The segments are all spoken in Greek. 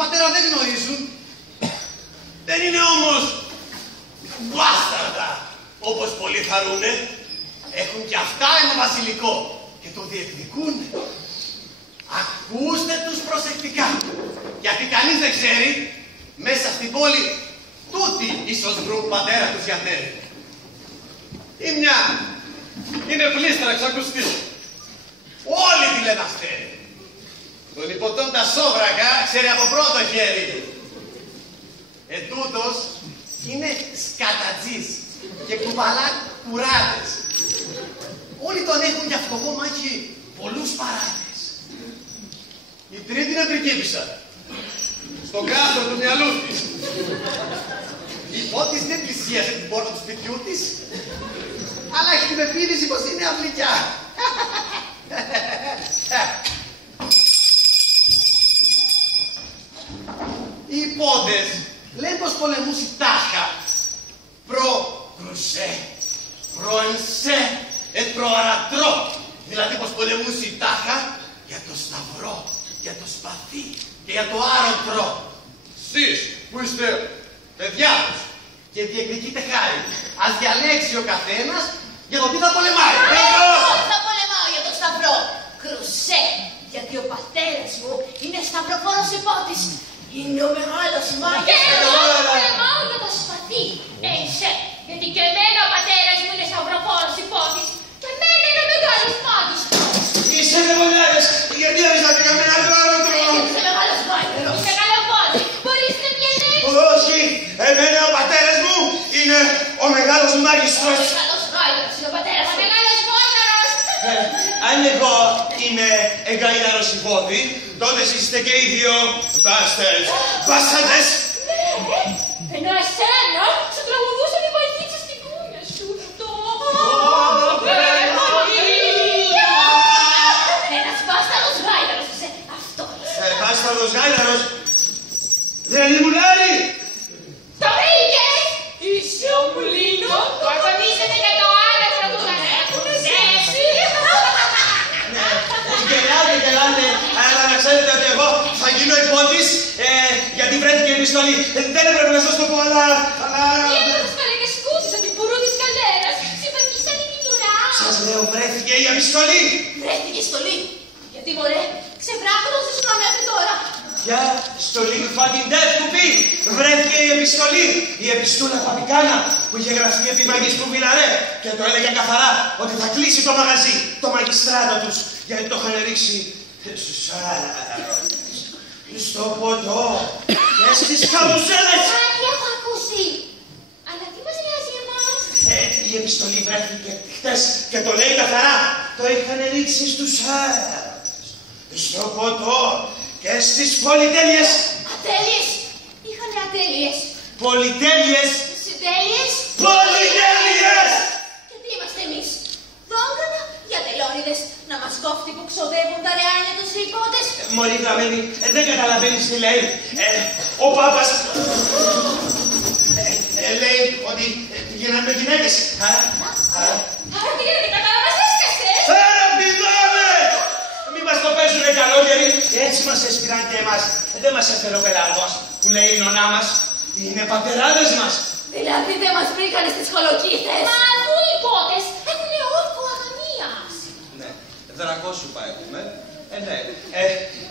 πατέρα δεν γνωρίζουν. Δεν είναι όμως μπάσταρδα, όπως πολλοί χαρούνε. Έχουν κι αυτά ένα βασιλικό και το διεκδικούν. Ακούστε τους προσεκτικά, γιατί κανείς δεν ξέρει μέσα στην πόλη τούτοι ίσως βρουν πατέρα τους για μέρη. Ή μια είναι πλήστρα εξακουστή. Όλοι τη λένε αστέρι. Τον υποτών τα σόβρακα ξέρει από πρώτο χέρι. Τούτος είναι σκατατζής και κουβαλά κουράτες. Όλοι τον έχουν για φτωχό, μα έχει πολλούς παράτες. Η τρίτη είναι πριγκίπισσα. Στο κάτω του μυαλού της. Η Φώτης δεν πλησίασε την πόρτα του σπιτιού της, αλλά έχει την επίδυση πως είναι αυλικιά. Οι πόντες λένε πως πολεμούσε τάχα προ-κρουσέ, προ-ενσέ, προ-αρατρό. Δηλαδή πως πολεμούσε τάχα για το σταυρό, για το σπαθί και για το άρωτρο. Σεις που είστε παιδιά τους και διεκδικείτε χάρη. Ας διαλέξει ο καθένας για το τι θα πολεμάει. Εγώ θα πολεμάω για το σταυρό. Κρουσέ, γιατί ο πατέρας μου είναι σταυροφόρος υπότης. Είναι ο μεγάλος μάγος. Και εγώ θα πολεμάω για το σπαθί. Ενσέ, γιατί και εμένα ο πατέρας μου είναι σταυροφόρος υπότης. Και εμένα είναι ο μεγάλος μάγος. Είσαι λεβολιάδες, γιατί άρχισατε για μένα το άρωτρο. Είσαι μεγάλος μάγος. Είσαι καλό πόδι. Μπορείς να πιένες. Όχι, εμένα ο πατέρας μου είναι ο μεγάλος μάγιστρος. Ο μεγάλος μάγος είναι ο πατέρας μου. Ο μεγάλος μάγαρος. Αν εγώ είμαι εγκαΐδαρος υπόδη, τότε εσείς είστε και οι δύο μπάσταρδες. Ναι, ενώ εσένα σου τραγουδούσαν οι βοηθήσεις στην κούνια σου. Το Ένας μπάσταρδος γάιδαρος είσαι αυτός. Μπάσταρδος γάιδαρος. Δεν μουλάρι. το βρήκες! Είσαι ο Μουλίνο, το αγωνίζεται για το άραθρο που θα έχουν ζέσει. Γελάτε, αλλά να ξέρετε ότι εγώ θα γίνω υπότης γιατί βρέθηκε η επιστολή. Δεν έπρεπε να σας το πω, αλλά... Τι έπρεπες να λέγες σκούσεις από την πουρού της καλέρας. Συμπαγίσαν η μητουρά. Σας λέω, βρέθηκε η επιστολή. Βρέθηκε η στολή. Γιατί μωρέ, ξεβράκοντας δεν σου μέχρι τώρα. Ποια στολή του fucking death που πει. Βρέθηκε η επιστολή. Η επιστούλα Παπικάνα που είχε γραφτεί επί μαγίστρου Βιλαρέ και το έλεγε καθαρά ότι θα κλείσει το μαγαζί, το μαγιστράτο τους, γιατί το είχαν ρίξει στο ποτό και στις καρουζέλες. Κάτι έχω ακούσει. Αλλά τι μας νοιάζει εμάς. Η επιστολή βρέθηκε χτες και το λέει καθαρά. Το είχαν ρίξει στους αέρας, στο ποτό και στις πολυτέλειες. Ατέλειες. Είχανε ατέλειες. Πολυτέλειες. Συντέλειες. Πολυτέλειες. Και τι είμαστε εμείς. Δόγκανα για τελώνιδες. Να μας κόφτει που ξοδεύουν τα ρεάλια τους οι υπότες. Μωρή γραμμένη, δεν καταλαβαίνεις τι λέει. Ο Πάπας λέει ότι γίνανε γυναίκες. Άρα τι γίνεται, κατάλαβας, έσκασες. Πηδάμε! Μη μας το παίζουνε καλόγεροι. Έτσι μας έσπηραν και εμάς. Δεν μας έφερε ο πελαργός που λέει η νονά μας. Είναι πατεράδες μας. Δηλαδή δεν μας βρήκανε στις χολοκύθες. Μα αφού οι υπότες έχουνε όρκο αγαμίας. Ναι, δρακόσουπα έχουμε. Ναι.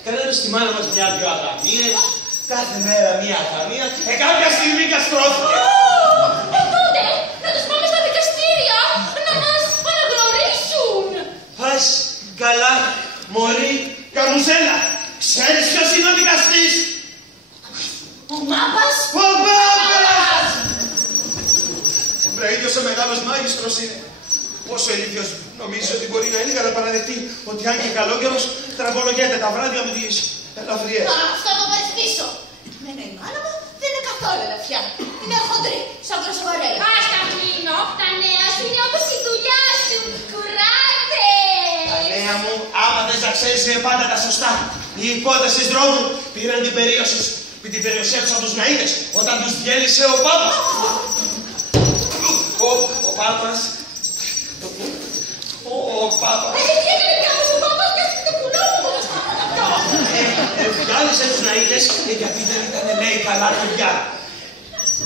Κάναμε στη μάνα μας μια-δυο αγαμίες. Κάθε μέρα μια αγαμία. Κάποια στιγμή καστρώθηκε. Τότε να τους πάμε στα δικαστήρια να μας αναγνωρίσουν. Πας καλά, μωρή καμουζέλα. Ξέρεις ποιος είναι ο δικαστής. Ο Μάπας. Ο Πάπας! Βρε, ίδιος ο μεγάλος μάγιστρος είναι. Πόσο ηλίθιος νομίζει ότι μπορεί να είναι για να παραδεχτεί ότι αν και καλόγερος τραμπολογέται τα βράδια με τις ελαφριές. Τώρα αυτό το πάρεις πίσω. Εμένα η μάνα μου δεν είναι καθόλου ελαφιά. Είναι χοντρή, σαν κροσοβαρέλα. Άστα Μουλίνο, τα νέα σου είναι όπως η δουλειά σου. Κουράτες! Τα νέα μου, άμα δεν τα ξέρεις είναι πάντα τα σωστά. Οι υπότες της δρόμου πήραν την περιουσία τους από τους ναΐδες όταν τους διέλυσε ο Πάπας. Ο Πάπας. Ο Πάπας. Τι έκανε πια ο Πάπας και αυτό το πουλό μου. Βγάλισε τους ναΐτες γιατί δεν ήταν νέοι καλά παιδιά.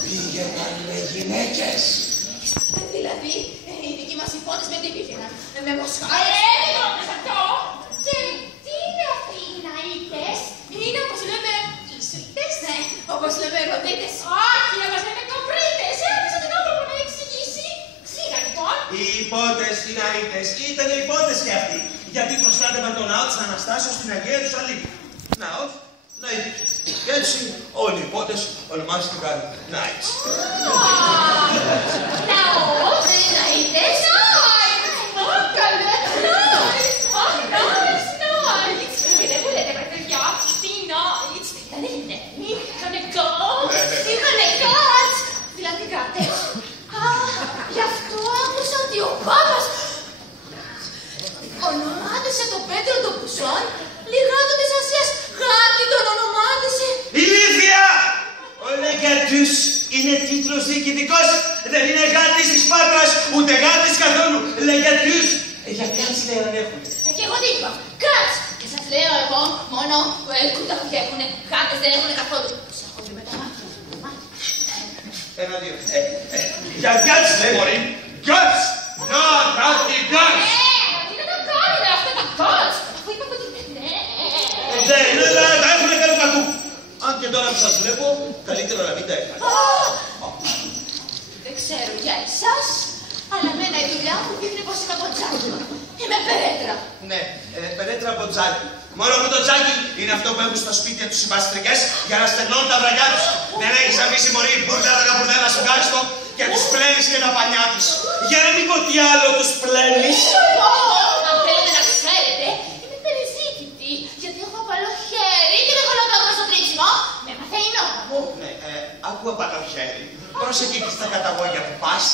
Πήγαιναν με γυναίκες. Δηλαδή, οι δικοί μας υπότες με τι πήγαιναν. Με μοσχάρες. Δεν ρωτάς αυτό. Και τι είναι αυτοί οι ναΐτες? Είναι όπως λέμε ισουτές, ναι. Όπως λέμε ροδίτες. Όχι, όπως λέμε κοπρίτες. Άφησα τον άνθρωπο να εξηγήσει. Ξήγα λοιπόν. Οι υπότες, οι ναΐτες, ήταν οι υπότες και αυτοί. Γιατί προστάτευαν τον ναό της Αναστάσεως στην Αγία Ιερουσαλήμ. Ναός, ναΐτες. Και έτσι όλοι οι υπότες ονομάστηκαν ναΐτες. Ναός, ναΐτες. Καλέ, ναΐτες. Και δεν μου λέτε παιδιά, τι ναΐτες. Ήτανε νέοι, ήτανε κάτς. Είχανε κάτς. Δηλαδή γάτες. Α, γι' αυτό άκουσα ότι ο Πάπας ονομάτισε τον Πέτρο τον Πουσόν, λιγάτο της Ασίας, γάτι τον ονομάτισε. Ηλίθεια! Ο Λεγκατούς είναι τίτλος διοικητικός. Δεν είναι γάτης της Πάτρας, ούτε γάτης καθόλου. Λεγκατούς. Γιατί αν δεν έχουν. Και εγώ τι είπα, κάτς. Και σας λέω εγώ, μόνο κούτα που έχουνε, γάτες δεν έχουνε καθόλου. Τους έχω δει με τα μάτια. Ένα, δύο. Για γκάτς λέει μωρή. Γκάτς! Να, γάτι, γκάτς! Τι να τα κάνετε αυτά τα κάτς. Αφού είπαμε ότι ναι. Δεν είναι, αλλά τα έχουνε καλό κακού. Αν και τώρα που σας βλέπω, καλύτερα να μην τα έκανε. Δεν ξέρω για εσάς, αλλά εμένα η δουλειά μου δείχνει πως είμαι από τζάκι. Είμαι περέτρα. Ναι, περέτρα από τζάκι. Μόνο που το τζάκι είναι αυτό που έχουν στα σπίτια τους οι παστρικές για να στενώνουν τα βραγιά τους. Δεν έχεις αφήσει μωρή μπουρδέλα να μπουρδέλα σου κάριστο και τους πλένεις και τα πανιά τους. Για να μην πω τι άλλο τους πλένεις. Αν θέλετε να ξέρετε, είμαι περιζήτητη, γιατί έχω απαλό χέρι και δεν έχω να κάνω στο τρίξιμο. Με μαθαίνει η νότα μου. Ναι, άκου απαλό χέρι. Πρόσεχε και στα καταγόγια που πας.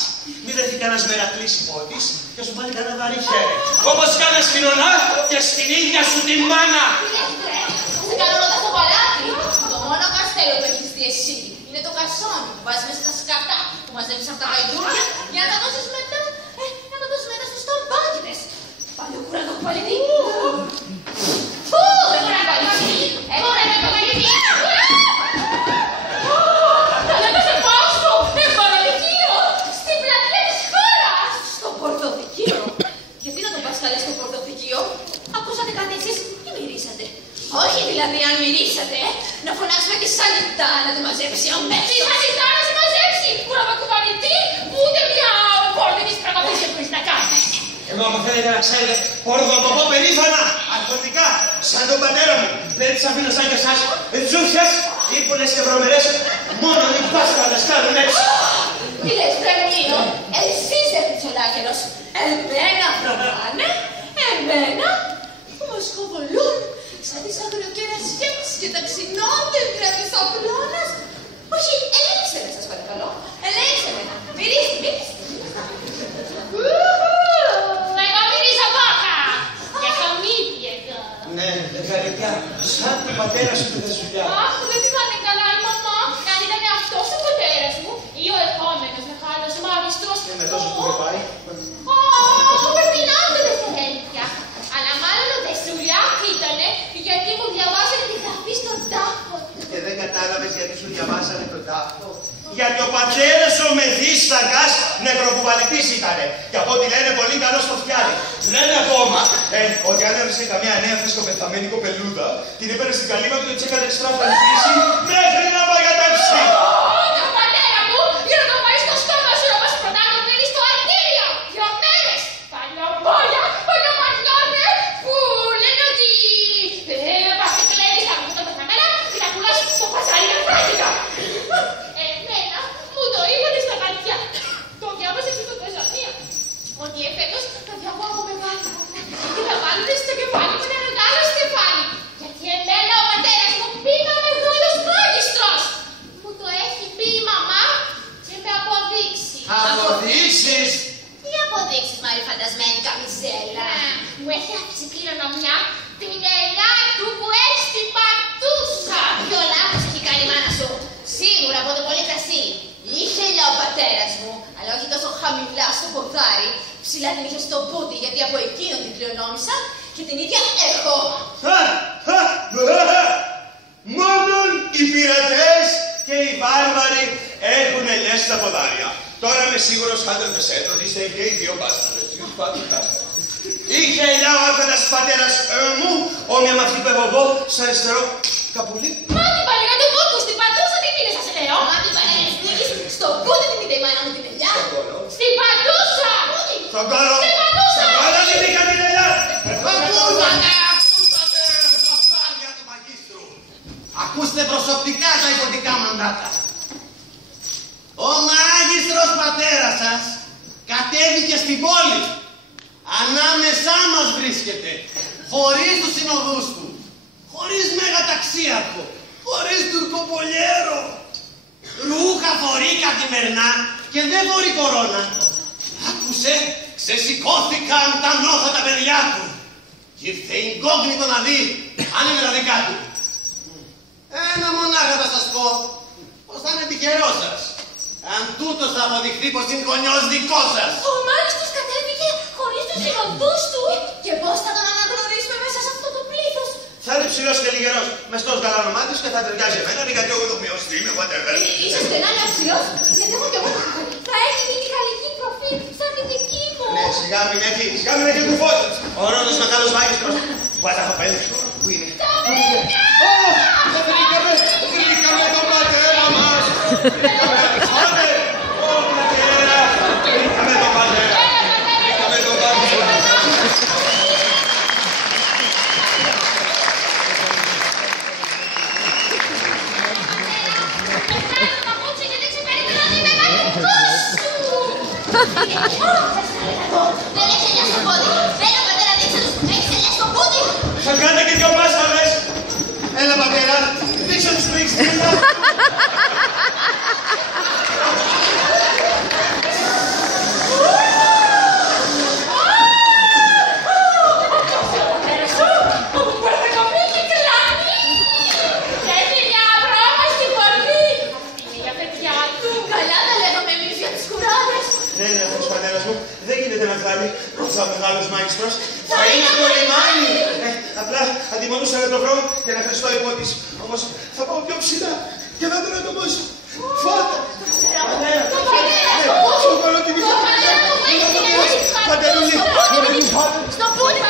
Μην δεθεί κανένας μερακλής υπότης και σου βάλει κανένα βαρύ χέρι. Όπως κάνεις κοινωνά και στην ίδια σου τη μάνα. Τι λέτε, σε κάνω νότα στο παλάτι. Το μόνο καστέλο που έχεις δει εσύ είναι το κασόνι που βάζεις μέσα στα σκατά που μαζεύεις από τα γαϊδούρια για να τα δώσεις μετά, να τα δώσεις μετά στους σταμπάκιδες. Πάλι ο κουραδοκπαλιτή. Φου, δεν μπορεί να παλιτή. Εγώ δεν είμαι παλιτή. Τα λέμε σε Πάσχο, εμπαραλικείο, στην πλατεία της χώρας. Στο πορτοδικείο. Γιατί να τον πας καλές στο πορτοδικείο. Ακούσατε κάτι εσείς ή μυρίσατε. Όχι δηλαδή αν μυρίσατε, να φωνάξουμε και σανιτά να τη μαζέψει ο Μέξος. Τι σανιτά να σε μαζέψει, κουραβακουβαλιτή, ούτε μια πόρδινης πραγματικής μπορείς να κάνεις. Εγώ άμα θέλετε να ξέρετε, πορδοκοπώ περήφανα, αρχοντικά, σαν τον πατέρα μου. Δεν τις αφήνω σαν και εσάς, τζούφιες, ύπουλες και βρωμερές, μόνο οι μπάσταρδες κάνουν έτσι. Τι λες Βρεμνίο, εσύ είσαι πιτσολάκερος. Εμένα προβάνε, εμένα που μας χοβολούν σαν τις αγροκερασιές και τα ξινόδεντρα της απλώνας. Όχι, ελέγξτε με σας παρακαλώ, ελέγξτε με. Μυρίστε, μυρίστε. Εγώ μυρίζω βόκα και χαμίδι εδώ. Ναι, γαρικά, σαν τον πατέρα σου και τα σουλιά. Αχ, δεν θυμάται καλά η μαμά, αν ήταν αυτός ο πατέρας μου ή ο ερχόμενος μεγάλος μάγιστρος. Είναι τόσο που με πάει. Πρέπει να είναι δευτερέλικια. Αλλά μάλλον ο Δεσουλιάκ ήτανε γιατί μου διαβάσανε τη γραφή στον τάφο. Και δεν κατάλαβες γιατί σου διαβάσανε τον τάφο. Γιατί ο πατέρας ο Μεθύστακας νεκροκουβαλητής ήτανε. Και από ό,τι λένε πολύ καλό στο φτιάρι. Λένε ακόμα ότι αν έβρισκε καμία νέα φρεσκοπεθαμένη κοπελούδα, την έπαιρνε στην καλύμα και το τσέκανε εξτράφτα νυχτήσει μέχρι να παγατάξει. Το πατέρα μου για να το πάει στο στόμα σου να μας προτάγονται στο αρτήριο. Γιωμένες, παλιομπόλια, παλιομανιώνε που λένε ότι πας και κλέβεις τα κουτά πεθαμένα και τα πουλάς στο παζάρι αφράτικα. Εμένα μου το είπανε στα χαρτιά. Το διάβασα και στο Καζανία. Ότι εφέτος θα διαβώ από μεγάλη και θα βάλουν στο κεφάλι μου ένα μεγάλο στεφάνι. Γιατί εμένα ο πατέρας μου είναι ο μεγάλος μάγιστρος. Μου το έχει πει η μαμά και με αποδείξει. Αποδείξεις! Τι αποδείξεις Μάρη φαντασμένη καμιζέλα. Μου έχει άφησει κληρονομιά την ελιά του που έχει στην πατούσα. Ποιο λάθος έχει κάνει η μάνα σου. Σίγουρα από το πολύ κρασί. Είχε ελιά ο πατέρας μου, αλλά όχι τόσο χαμηλά στο ποδάρι. Ψηλά την είχε στο πούτι γιατί από εκείνον την κληρονόμησα και την ίδια έχω. οι πειρατές και οι βάρβαροι έχουν λιώσει τα ποδάρια. Τώρα είμαι σίγουρος Χάντερ Μεσέτρον, είστε και οι δύο μπάσταρδες. Είχε ελιά ο άρχοντας πατέρας μου, όμοια με αυτή που έχω εγώ, στο αριστερό καπουλί. Μα την παλιά του Μόρκου, στην πατούσα την είδε, σας λέω. Μα την παλιά της νίκης, στο πούτι την είδε η μάνα μου την ελιά. Στην πατούσα! Στον κόλο! Στην πατούσα! Στον κόλο δεν είχα την ελιά! Ακούσατε τα ψάρια του μαγίστρου. Ακούστε προσωπικά τα υποτικά μαντάτα. Ο μάγιστρος πατέρας σας κατέβηκε στην πόλη. Ανάμεσά μας βρίσκεται, χωρίς τους συνοδούς του, χωρίς μεγαταξίαρχο, χωρίς τουρκοπολιέρο. Ρούχα φορεί καθημερινά και δεν φορεί κορώνα. Άκουσε, ξεσηκώθηκαν τα νόχα τα παιδιά του. Και ήρθε ιγκόγνητο να δει αν είναι τα δικά του. Ένα μονάχα θα σας πω, πως θα είναι τυχερός σας. Αν τούτος θα αποδειχθεί πως είναι γονιός δικός σας. Ο μάγιστρος κατέβηκε χωρίς τους συνοδούς του. Και πώς θα τον αναγνωρίσουμε μέσα σε αυτό το πλήθος. Θα είναι ψηλός και λιγερός, μες στο γαλανομάτιος και θα ταιριάζει εμένα, γιατί εγώ το μειωστή είμαι, whatever. Είσαστε να είναι ψηλός, γιατί έχω κι εγώ. Θα έχει την ιταλική προφή σαν τη δική μου. Ναι, σιγά μην έχει κουφός. Ο ρόδος μεγάλος μάγιστρος. What a hell, πού είναι? Βρήκαμε τον πατέρα μας. Δεν έχεις ελιά στο πόδι. Έλα πατέρα, δείξε τους. Έχεις ελιά στο πόδι. Θα κάνετε και δυο μπάσταρδες. Έλα πατέρα, δείξε τους που έχεις δίπλα. Δεν γίνεται να κλάβει ο μεγάλος μάγιστρος. Θα είναι το λιμάνι. Απλά αντιμονούσα με τον δρόμο και να χρηστώ υπό της. Όμως θα πάω πιο ψηλά και δεν μπορώ να το πόσο. Φώτα! Πατέρα! Πατέρα! Πατέρα! Πατέρα! Στο πόδι!